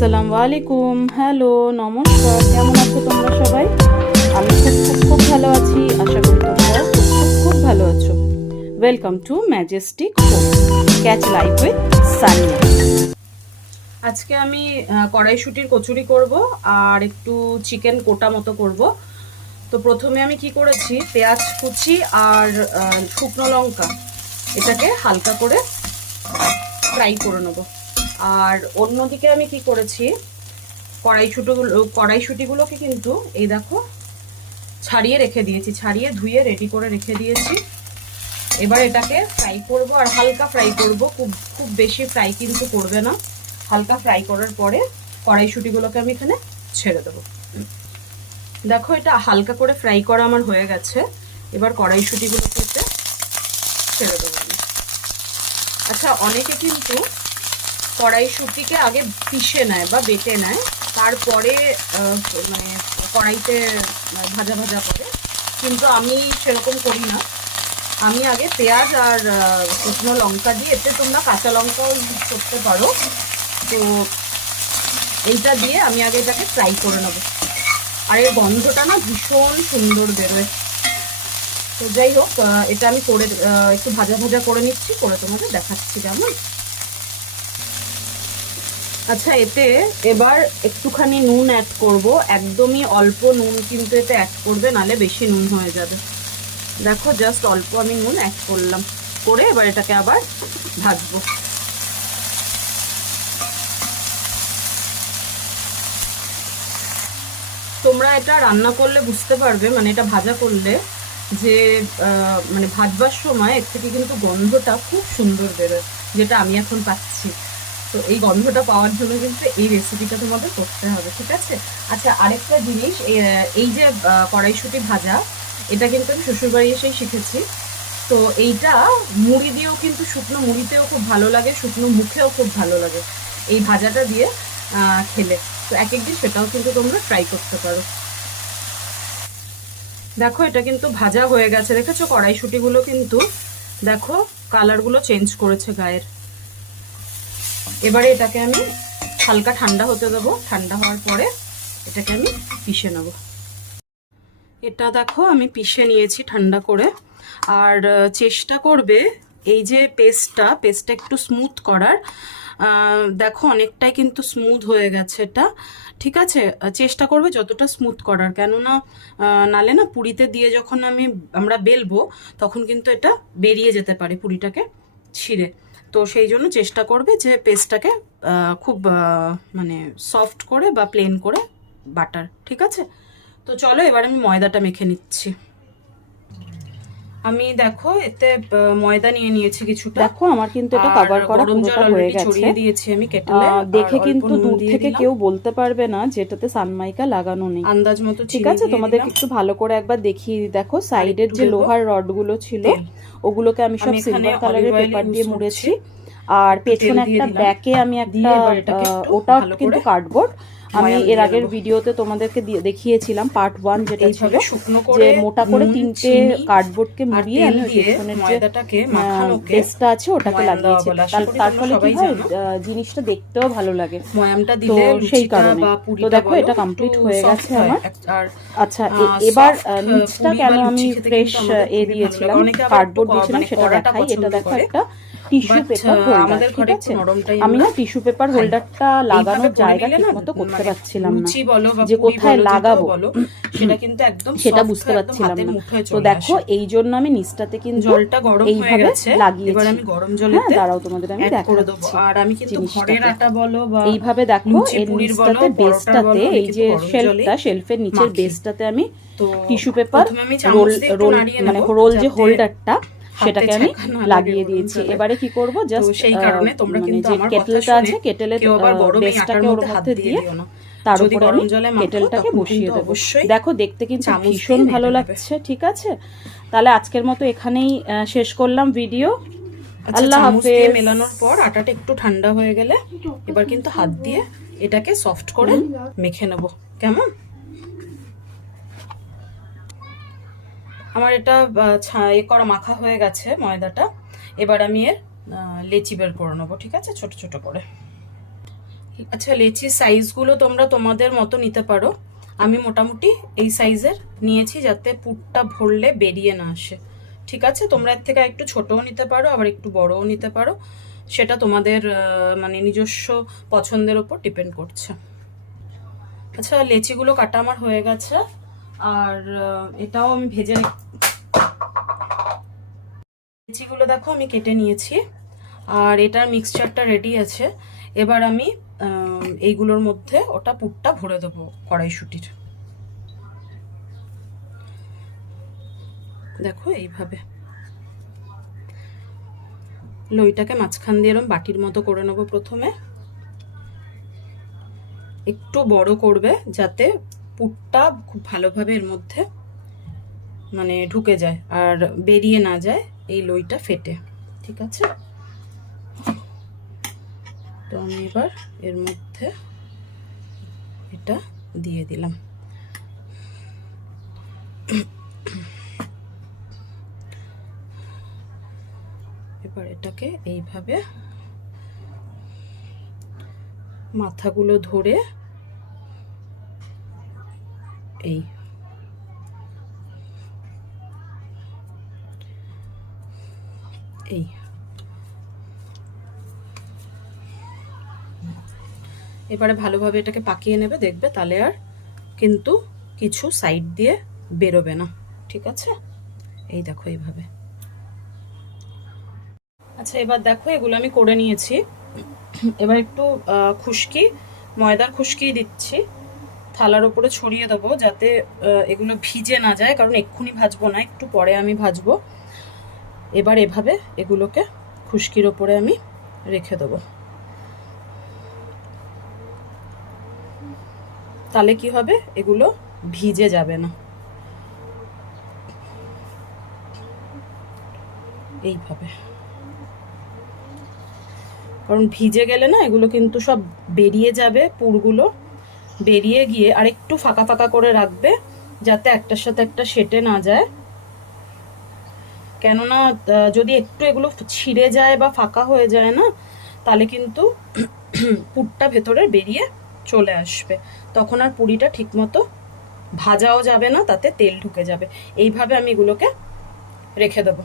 আসসালামু আলাইকুম, হ্যালো, নমস্কার। কেমন আছো তোমরা সবাই? আমি খুব ভালো আছি। আশা করি তোমরাও খুব ভালো আছো। Welcome to Majestic home, catch life with Sania. আজকে আমি কড়াইশুটির কচুরি করব আর একটু চিকেন কোটা মতো করব। তো প্রথমে আমি কি করেছি, পেঁয়াজ কুচি আর শুকনো লঙ্কা এটাকে হালকা করে ফ্রাই করে নেবো। আর অন্যদিকে আমি কি করেছি, কড়াইশুটিগুলোকে কিন্তু এই দেখো ছাড়িয়ে রেখে দিয়েছি, ছাড়িয়ে ধুয়ে রেডি করে রেখে দিয়েছি। এবার এটাকে ফ্রাই করব আর হালকা ফ্রাই করব, খুব বেশি ফ্রাই কিন্তু করবে না। হালকা ফ্রাই করার পরে কড়াইশুটিগুলোকে আমি এখানে ছেড়ে দেবো। দেখো এটা হালকা করে ফ্রাই করা আমার হয়ে গেছে। এবার কড়াইশুটিগুলোকে এতে ছেড়ে দেবো আমি। আচ্ছা, অনেকে কিন্তু কড়াইশুটিকে আগে পিষে নেয় বা বেটে নেয়, তারপরে মানে কড়াইতে ভাজা ভাজা করে, কিন্তু আমি সেরকম করি না। আমি আগে পেঁয়াজ আর শুকনো লঙ্কা দিয়ে, এতে তোমরা কাঁচা লঙ্কাও ইউজ করতে পারো, তো এইটা দিয়ে আমি আগে এটাকে ফ্রাই করে নেব। আর এর গন্ধটা না ভীষণ সুন্দর বেরোয়। তো যাই হোক, এটা আমি করে একটু ভাজা ভাজা করে নিচ্ছি, করে তোমাদের দেখাচ্ছি কেমন। আচ্ছা, এতে এবার একটুখানি নুন অ্যাড করব, একদমই অল্প নুন কিন্তু এতে অ্যাড করবে, নালে বেশি নুন হয়ে যাবে। দেখো জাস্ট অল্প আমি নুন অ্যাড করলাম, করে এবার এটাকে আবার ভাজবো। তোমরা এটা রান্না করলে বুঝতে পারবে, মানে এটা ভাজা করলে যে মানে ভাজবার সময় এর থেকে কিন্তু গন্ধটা খুব সুন্দর বেরোয়, যেটা আমি এখন পাচ্ছি। তো এই গন্ধটা পাওয়ার জন্য কিন্তু এই রেসিপিটা তোমাদের করতে হবে, ঠিক আছে? আচ্ছা, আরেকটা জিনিস, এই যে কড়াইশুঁটি ভাজা, এটা কিন্তু আমি শ্বশুরবাড়ি এসেই শিখেছি। তো এইটা মুড়ি দিয়েও কিন্তু, শুকনো মুড়িতেও খুব ভালো লাগে, শুকনো মুখেও খুব ভালো লাগে এই ভাজাটা দিয়ে খেলে। তো এক একদিন সেটাও কিন্তু তোমরা ট্রাই করতে পারো। দেখো এটা কিন্তু ভাজা হয়ে গেছে, দেখেছো কড়াইশুঁটিগুলো কিন্তু দেখো কালারগুলো চেঞ্জ করেছে গায়ের। এবারে এটাকে আমি হালকা ঠান্ডা হতে দেবো, ঠান্ডা হওয়ার পরে এটাকে আমি পিষে নেব। এটা দেখো আমি পিষে নিয়েছি ঠান্ডা করে। আর চেষ্টা করবে এই যে পেস্টটা একটু স্মুথ করার। দেখো অনেকটাই কিন্তু স্মুথ হয়ে গেছে এটা, ঠিক আছে? চেষ্টা করবে যতটা স্মুথ করার, কেননা নালে না পুরিতে দিয়ে যখন আমরা বেলবো তখন কিন্তু এটা বেরিয়ে যেতে পারে পুরিটাকে ছিঁড়ে। তো সেই জন্য চেষ্টা করবে যে পেস্টটাকে খুব মানে সফট করে বা প্লেন করে বাটার, ঠিক আছে? তো চলো এবার আমি ময়দাটা মেখে নিচ্ছি। আমি দেখো এতে ময়দা নিয়ে নিয়েছি কিছুটা। দেখো আমার কিন্তু এটা কভার করা পুরোটা হয়ে গেছে, ছড়িয়ে দিয়েছি আমি কেটলে। দেখে কিন্তু দূর থেকে কেউ বলতে পারবে না যেটাতে সানমাইকা লাগানো নেই, আন্দাজ মতো, ঠিক আছে? তোমাদের একটু ভালো করে একবার দেখিয়ে দেখো, সাইডের যে লোহার রডগুলো ছিল ওগুলোকে আমি সব সিলভার কালারের পেপার দিয়ে মুড়েছি। আর পেছনে একটা ব্যাকে আমি একটা, ওটা কিন্তু কার্ডবোর্ড, আমি এর আগের ভিডিওতে তোমাদেরকে দেখিয়েছিলাম পার্ট 1 যেটা ছিল, যে মোটা করে 3টে কার্ডবোর্ডকে মুড়িয়ে আমি পেছনের যে পেস্টটা আছে ওটাকে লাগিয়েছি। তার ফলে কি হয়, জিনিসটা দেখতেও ভালো লাগে, তো সেই কারণে। তো দেখো এটা কমপ্লিট হয়ে গেছে আমার। আচ্ছা, এবার নিচটা কেন আমি ফ্রেশ দিয়েছিলাম, কার্ডবোর্ড দিয়েছিলাম সেটা দেখাই। এটা দেখো একটা টিস্যু পেপার হোল্ডার, ঠিক আছে? আমি না টিস্যু পেপার হোল্ডারটা লাগানোর জায়গা ঠিকমতো করতে পারছিলাম না, যে কোথায় লাগাবো সেটা বুঝতে পারছিলাম না। তো দেখো এই জন্য আমি নিচটাতে কিন্তু এইভাবে লাগিয়েছি। হ্যাঁ, দাঁড়াও তোমাদের আমি দেখাচ্ছি। আর আমি কিন্তু ঘরের আটা বলো বা এইভাবে দেখো এর নিচটাতে, বেসটাতে, এই যে শেলফের নিচের বেসটাতে আমি টিস্যু পেপার রোল মানে রোল যে হোল্ডারটা সেটাকে আমি লাগিয়ে দিয়েছি। এবারে কি করব, জাস্ট সেই কারণে তোমরা কিন্তু আমার কেটেলটা আছে, কেটেলের বেসটাকে ওর মধ্যে দিয়ে তার উপরে আমি কেটেলটাকে বসিয়ে দেবো। দেখো দেখতে কিন্তু ভীষণ ভালো লাগছে, ঠিক আছে? তাহলে আজকের মতো এখানেই শেষ করলাম ভিডিও। আল্লাহ হাফেজ। মেলানোর পর আটাটা একটু ঠান্ডা হয়ে গেলে এবার কিন্তু হাত দিয়ে এটাকে সফট করে মেখে নেব, কেমন? আমার এটা করা মাখা হয়ে গেছে ময়দাটা। এবার আমি এর লেচি বের করে নেবো, ঠিক আছে? ছোট ছোট করে আচ্ছা, লেচির সাইজগুলো তোমরা তোমাদের মতো নিতে পারো। আমি মোটামুটি এই সাইজের নিয়েছি, যাতে পুরটা ভরলে বেরিয়ে না আসে। ঠিক আছে, তোমরা এর থেকে একটু ছোটও নিতে পারো, আবার একটু বড়ও নিতে পারো, সেটা তোমাদের মানে নিজস্ব পছন্দের ওপর ডিপেন্ড করছে। আচ্ছা, লেচিগুলো কাটা আমার হয়ে গেছে, আর এটাও আমি ভেজে লেচিগুলো দেখো আমি কেটে নিয়েছি, আর এটার মিক্সচারটা রেডি আছে। এবার আমি এইগুলোর মধ্যে ওটা পুরটা ভরে দেবো কড়াইশুঁটির। দেখো এইভাবে লইটাকে মাঝখান দিয়ে এরকম বাটির মতো করে নেবো। প্রথমে একটু বড় করবে, যাতে পুরটা খুব ভালোভাবে এর মধ্যে মানে ঢুকে যায় আর বেরিয়ে না যায় এই লইটা ফেটে। ঠিক আছে, তো আমি এবার এর মধ্যে এটা দিয়ে দিলাম। এবার এটাকে এইভাবে মাথাগুলো ধরে এই এই এবারে ভালোভাবে এটাকে পাকিয়ে নেবে, দেখবে তাহলে আর কিন্তু কিছু সাইড দিয়ে বেরোবে না। ঠিক আছে, এই দেখো এইভাবে। আচ্ছা, এবার দেখো এগুলো আমি করে নিয়েছি। এবার একটু খুশকি, ময়দার খুশকি দিচ্ছি, থালার উপরে ছড়িয়ে দেবো, যাতে এগুলো ভিজে না যায়, কারণ এক্ষুনি ভাজবো না, একটু পরে আমি ভাজবো। এবার এভাবে এগুলোকে খুশকির ওপরে আমি রেখে দেবো। তাহলে কি হবে, এগুলো ভিজে যাবে না। এইভাবে, কারণ ভিজে গেলে না এগুলো কিন্তু সব বেরিয়ে যাবে, পুরগুলো বেরিয়ে গিয়ে আর একটু ফাঁকা ফাঁকা করে রাখবে, যাতে একটার সাথে একটা সেটে না যায়। কেননা যদি একটু এগুলো ছিঁড়ে যায় বা ফাঁকা হয়ে যায় না, তাহলে কিন্তু পুরটা ভেতরে বেরিয়ে চলে আসবে, তখন আর পুরিটা ঠিকমতো ভাজাও যাবে না, তাতে তেল ঢুকে যাবে। এইভাবে আমি এগুলোকে রেখে দেবো,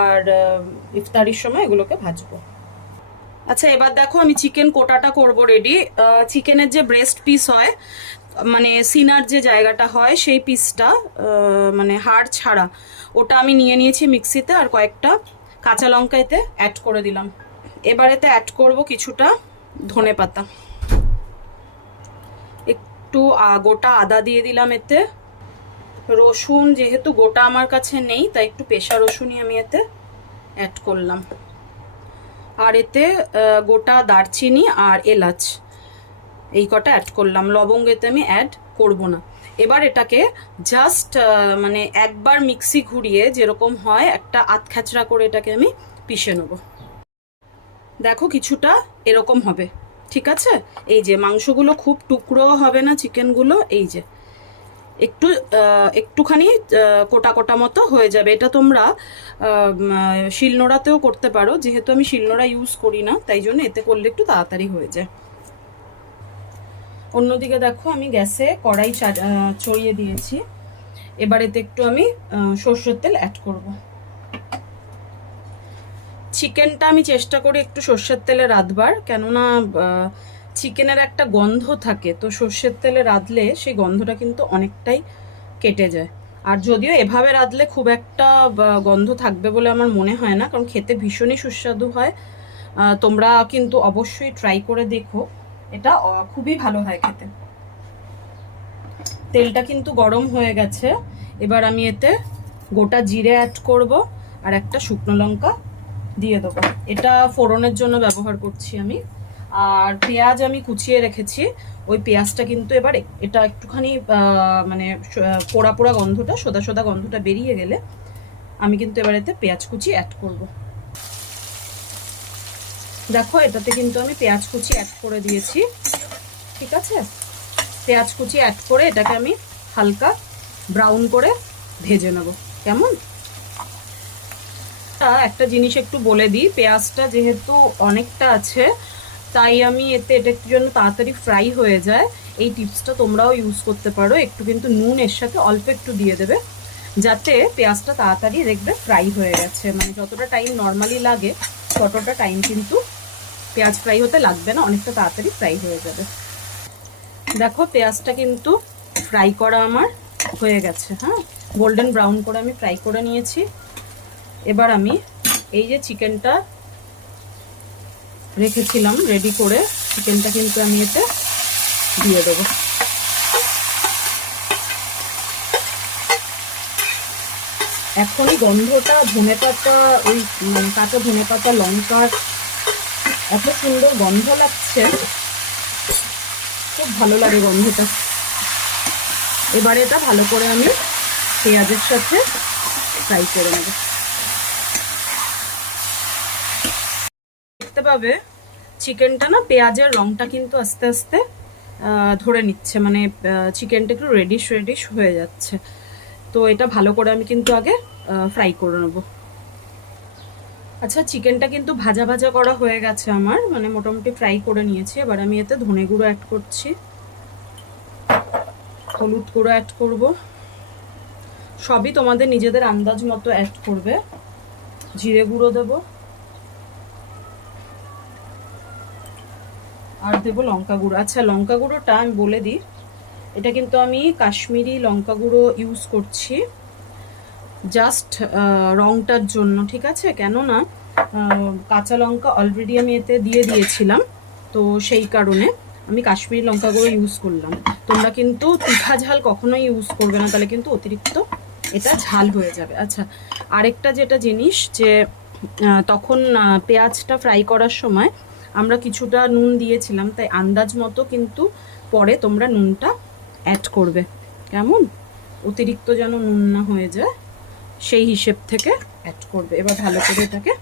আর ইফতারির সময় এগুলোকে ভাজবো। আচ্ছা, এবার দেখো আমি চিকেন কোটাটা করব রেডি। চিকেনের যে ব্রেস্ট পিস হয়, মানে সিনার যে জায়গাটা হয়, সেই পিসটা মানে হাড় ছাড়া, ওটা আমি নিয়ে নিয়েছি মিক্সিতে, আর কয়েকটা কাঁচা লঙ্কা এতে অ্যাড করে দিলাম। এবার এতে অ্যাড করব কিছুটা ধনেপাতা, একটু গোটা আদা দিয়ে দিলাম এতে, রসুন যেহেতু গোটা আমার কাছে নেই, তাই একটু পেশা রসুনই আমি এতে অ্যাড করলাম, আর এতে গোটা দারচিনি আর এলাচ এই কটা অ্যাড করলাম। লবঙ্গ এতে আমি অ্যাড করব না। এবার এটাকে জাস্ট মানে একবার মিক্সি ঘুরিয়ে যেরকম হয় একটা আধখ্যাচড়া করে এটাকে আমি পিষে নেব। দেখো কিছুটা এরকম হবে। ঠিক আছে, এই যে মাংসগুলো খুব টুকরো হবে না, চিকেনগুলো এই যে একটুখানি কোটা কোটা মতো হয়ে যাবে। এটা তোমরা শিলনোড়াতেও করতে পারো, যেহেতু আমি শিলনোড়া ইউজ করি না, তাই জন্য এতে করলে একটু তাড়াতাড়ি হয়ে যায়। অন্যদিকে দেখো আমি গ্যাসে কড়াই চড়িয়ে দিয়েছি। এবার এতে একটু আমি সরষের তেল অ্যাড করব। চিকেনটা আমি চেষ্টা করি একটু সরষের তেলে রাঁধবার, কেননা চিকেনের একটা গন্ধ থাকে, তো সরষের তেলে রাঁধলে সেই গন্ধটা কিন্তু অনেকটাই কেটে যায়। আর যদিও এভাবে রাঁধলে খুব একটা গন্ধ থাকবে বলে আমার মনে হয় না, কারণ খেতে ভীষণই সুস্বাদু হয়। তোমরা কিন্তু অবশ্যই ট্রাই করে দেখো, এটা খুবই ভালো হয় খেতে। তেলটা কিন্তু গরম হয়ে গেছে। এবার আমি এতে গোটা জিরে অ্যাড করব, আর একটা শুকনো লঙ্কা দিয়ে দেবো। এটা ফোড়নের জন্য ব্যবহার করছি আমি। আর পেঁয়াজ আমি কুচিয়ে রেখেছি, ওই পেঁয়াজটা কিন্তু এবার এটা একটুখানি মানে পোড়া পোড়া গন্ধটা, সোদা সোদা গন্ধটা বেরিয়ে গেলে আমি কিন্তু এবার এতে পেঁয়াজ কুচি অ্যাড করব। দেখো এটাতে কিন্তু আমি পেঁয়াজ কুচি অ্যাড করে দিয়েছি। ঠিক আছে, পেঁয়াজ কুচি অ্যাড করে এটাকে আমি হালকা ব্রাউন করে ভেজে নেব। কেমন, একটা জিনিস একটু বলে দিই, পেঁয়াজটা যেহেতু অনেকটা আছে, তাই আমি এতে এটা একটু জন্য তাড়াতাড়ি ফ্রাই হয়ে যায়। এই টিপসটা তোমরাও ইউজ করতে পারো। একটু কিন্তু নুন এর সাথে অল্প একটু দিয়ে দেবে, যাতে পেঁয়াজটা তাড়াতাড়ি দেখবে ফ্রাই হয়ে গেছে। মানে যতটা টাইম নর্মালি লাগে ততটা টাইম কিন্তু পেঁয়াজ ফ্রাই হতে লাগবে না, অনেকটা তাড়াতাড়ি ফ্রাই হয়ে যাবে। দেখো পেঁয়াজটা কিন্তু ফ্রাই করা আমার হয়ে গেছে। হ্যাঁ, গোল্ডেন ব্রাউন করে আমি ফ্রাই করে নিয়েছি। এবার আমি এই যে চিকেনটা রেখেছিলাম রেডি করে, চিকেনটা কিন্তু আমি এতে দিয়ে দেবো। এখনই গন্ধটা ধনেপাতা, ওই কাঁচা ধনেপাতা লঙ্কার এত সুন্দর গন্ধ লাগছে, খুব ভালো লাগে গন্ধটা। এবারে এটা ভালো করে আমি পেঁয়াজের সাথে ফ্রাই করে নেব। দেখতে পাবে চিকেনটা না পেঁয়াজের রংটা কিন্তু আস্তে আস্তে ধরে নিচ্ছে, মানে চিকেনটা একটু রেডিশ রেডিশ হয়ে যাচ্ছে। তো এটা ভালো করে আমি কিন্তু আগে ফ্রাই করে নেব। আচ্ছা, চিকেনটা কিন্তু ভাজা ভাজা করা হয়ে গেছে আমার, মানে মোটামুটি ফ্রাই করে নিয়েছি। এবার আমি এতে ধনে গুঁড়ো অ্যাড করছি, হলুদ গুঁড়ো অ্যাড করব, সবই তোমাদের নিজেদের আন্দাজ মতো অ্যাড করবে। জিরে গুঁড়ো দেবো, আর দেবো লঙ্কা গুঁড়ো। আচ্ছা, লঙ্কা গুঁড়োটা আমি বলে দিই, এটা কিন্তু আমি কাশ্মীরি লঙ্কা গুঁড়ো ইউজ করছি জাস্ট রংটার জন্য, ঠিক আছে? কেননা কাঁচা লঙ্কা অলরেডি আমি এতে দিয়ে দিয়েছিলাম, তো সেই কারণে আমি কাশ্মীরি লঙ্কা গুঁড়ো ইউজ করলাম। তোমরা কিন্তু তিখা ঝাল কখনোই ইউজ করবে না, তাহলে কিন্তু অতিরিক্ত এটা ঝাল হয়ে যাবে। আচ্ছা, আরেকটা যেটা জিনিস, যে তখন পেঁয়াজটা ফ্রাই করার সময় আমরা কিছুটা নুন দিয়েছিলাম, তাই আন্দাজ মতো কিন্তু পরে তোমরা নুনটা অ্যাড করবে, কেমন? অতিরিক্ত যেন নুন না হয়ে যায় সেই হিসেব থেকে অ্যাড করবে। এবার ভালো করে এটাকে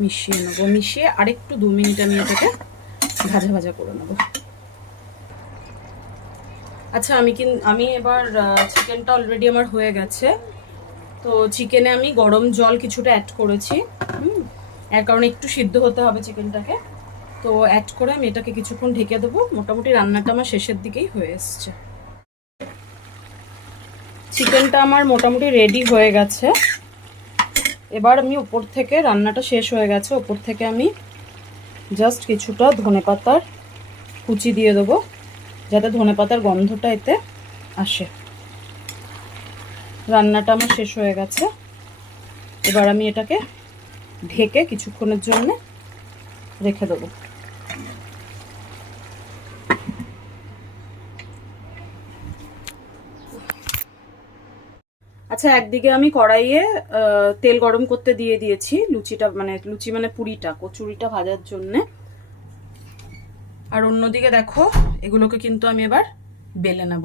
মিশিয়ে নেবো, মিশিয়ে আরেকটু 2 মিনিট আমি এটাকে ভাজা ভাজা করে নেবো। আচ্ছা, আমি এবার চিকেনটা অলরেডি আমার হয়ে গেছে, তো চিকেনে আমি গরম জল কিছুটা অ্যাড করেছি, এর কারণে একটু সিদ্ধ হতে হবে চিকেনটাকে। তো অ্যাড করে আমি এটাকে কিছুক্ষণ ঢেকে দেবো। মোটামুটি রান্নাটা আমার শেষের দিকেই হয়ে এসছে। চিকেনটা আমার মোটামুটি রেডি হয়ে গেছে। এবার আমি উপর থেকে, রান্নাটা শেষ হয়ে গেছে, উপর থেকে আমি জাস্ট কিছুটা ধনেপাতার কুচি দিয়ে দেবো, যাতে ধনেপাতার গন্ধটা এতে আসে। রান্নাটা আমার শেষ হয়ে গেছে। এবার আমি এটাকে ঢেকে কিছুক্ষণের জন্য রেখে দেবো। আচ্ছা, একদিকে আমি কড়াইয়ে তেল গরম করতে দিয়ে দিয়েছি লুচিটা, মানে লুচি মানে পুরিটা, কচুরিটা ভাজার জন্যে। আর অন্যদিকে দেখো, এগুলোকে কিন্তু আমি এবার বেলে নেব।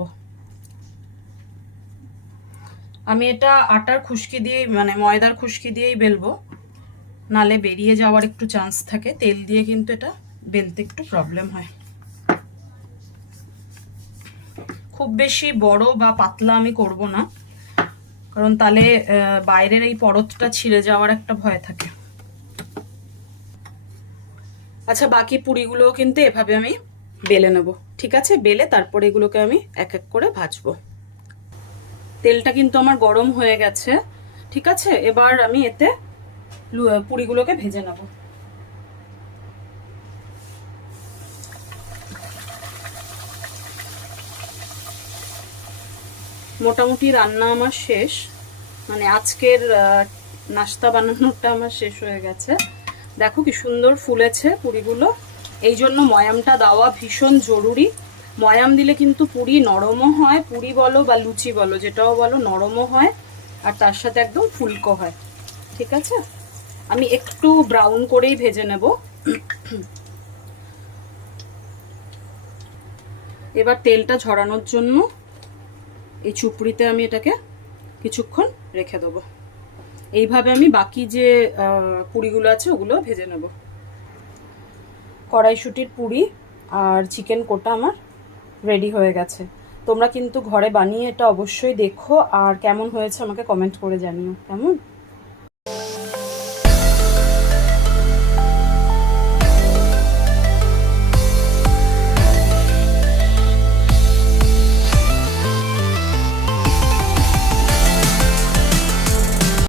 আমি এটা আটার খুশকি দিয়ে, মানে ময়দার খুশকি দিয়েই বেলবো, নালে বেরিয়ে যাওয়ার একটু চান্স থাকে। তেল দিয়ে কিন্তু এটা বেলতে একটু প্রবলেম হয়। খুব বেশি বড় বা পাতলা আমি করব না, কারণ তাহলে বাইরের এই পরতটা ছিঁড়ে যাওয়ার একটা ভয় থাকে। আচ্ছা, বাকি পুরিগুলোও কিন্তু এভাবে আমি বেলে নেব, ঠিক আছে? বেলে তারপরে এগুলোকে আমি এক এক করে ভাজবো। তেলটা কিন্তু আমার গরম হয়ে গেছে, ঠিক আছে? এবার আমি এতে পুরিগুলোকে ভেজে নেব। মোটামুটি রান্না আমার শেষ, মানে আজকের নাস্তা বানানোটা আমার শেষ হয়ে গেছে। দেখো কি সুন্দর ফুলেছে পুরিগুলো। এই জন্য ময়ামটা দেওয়া ভীষণ জরুরি। ময়াম দিলে কিন্তু পুরি নরমও হয়, পুরি বলো বা লুচি বলো, যেটাও বলো, নরমও হয়, আর তার সাথে একদম ফুলকো হয়, ঠিক আছে? আমি একটু ব্রাউন করেই ভেজে নেব। এবার তেলটা ঝরানোর জন্য এই চুপড়িতে আমি এটাকে কিছুক্ষণ রেখে দেবো। এইভাবে আমি বাকি যে পুরিগুলো আছে ওগুলো ভেজে নেব। কড়াইশুঁটির পুরি আর চিকেন কোটা আমার রেডি হয়ে গেছে। তোমরা কিন্তু ঘরে বানিয়ে এটা অবশ্যই দেখো, আর কেমন হয়েছে আমাকে কমেন্ট করে জানিও, কেমন?